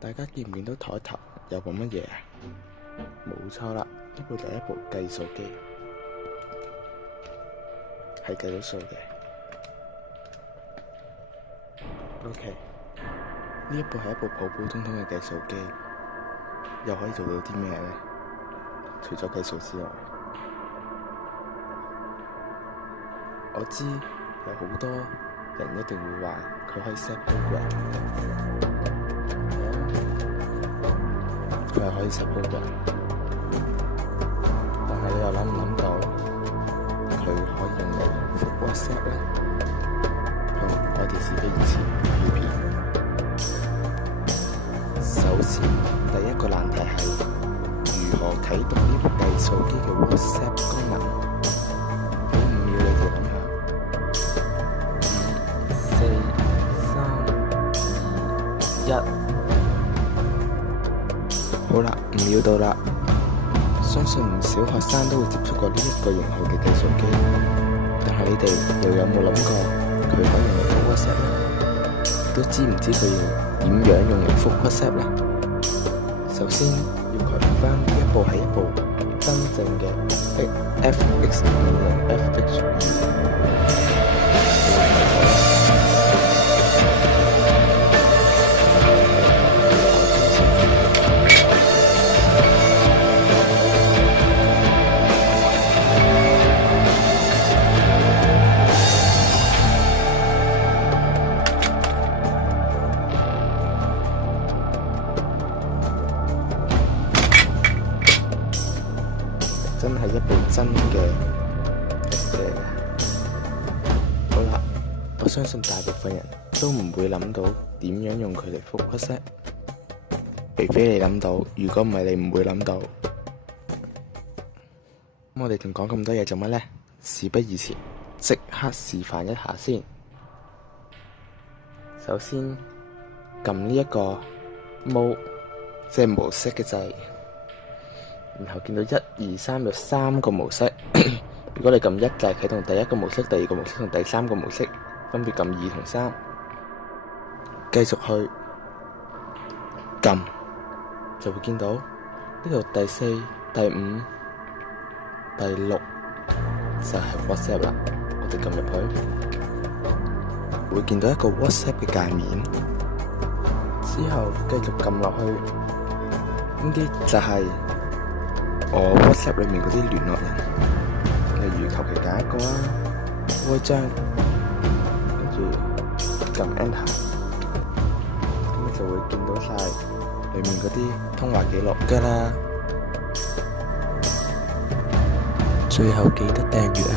大家見唔見到台頭有部乜嘢啊？冇錯啦，呢部就係一部計數機，係計到數嘅。OK，呢一部係一部普普通通嘅計數機，又可以做到啲咩呢？除咗計數之外，我知有好多人一定會話佢可以 set program， 佢係可以 set program， 但係你又諗唔諗到佢可以用嚟覆 WhatsApp 呢？我哋事不宜遲，預片。首先，第一個難題係如何啟動呢部計數機嘅 WhatsApp 功能？俾5秒你哋諗下。5、4、3、2、1。好啦，5秒到啦。相信唔少學生都會接觸過呢一個型號嘅計數機，但係你哋又有冇諗過佢可以用嚟覆 WhatsApp 呢？都知唔知佢要點樣用嚟覆 WhatsApp 呢？首先要確認翻呢一部係一部真正嘅 FX50、FX2。真係一部真嘅好啦，我相信大部分人都唔會諗到點樣用佢嚟覆 WhatsApp，除非你諗到，如果唔係你唔會諗到。咁我哋仲講咁多嘢做乜呢？事不宜遲，即刻示範一下先。首先撳呢一個 mode， 即係模式嘅掣。然後見到1、2、3有3個模式，如果你撳1就係啟動第一個模式、第二個模式同第三個模式，分別撳2同3。繼續去撳，就會見到呢度第4、第5、第6就係 WhatsApp 啦。我哋撳入去，會見到一個 WhatsApp 嘅界面，之後繼續撳落去，呢啲就係我 WhatsApp 裏面嗰啲聯絡人，例如求其揀一個啦，開一張，跟住撳 Enter， 咁你就會見到晒裏面嗰啲通話記錄㗎啦。最後記得訂閱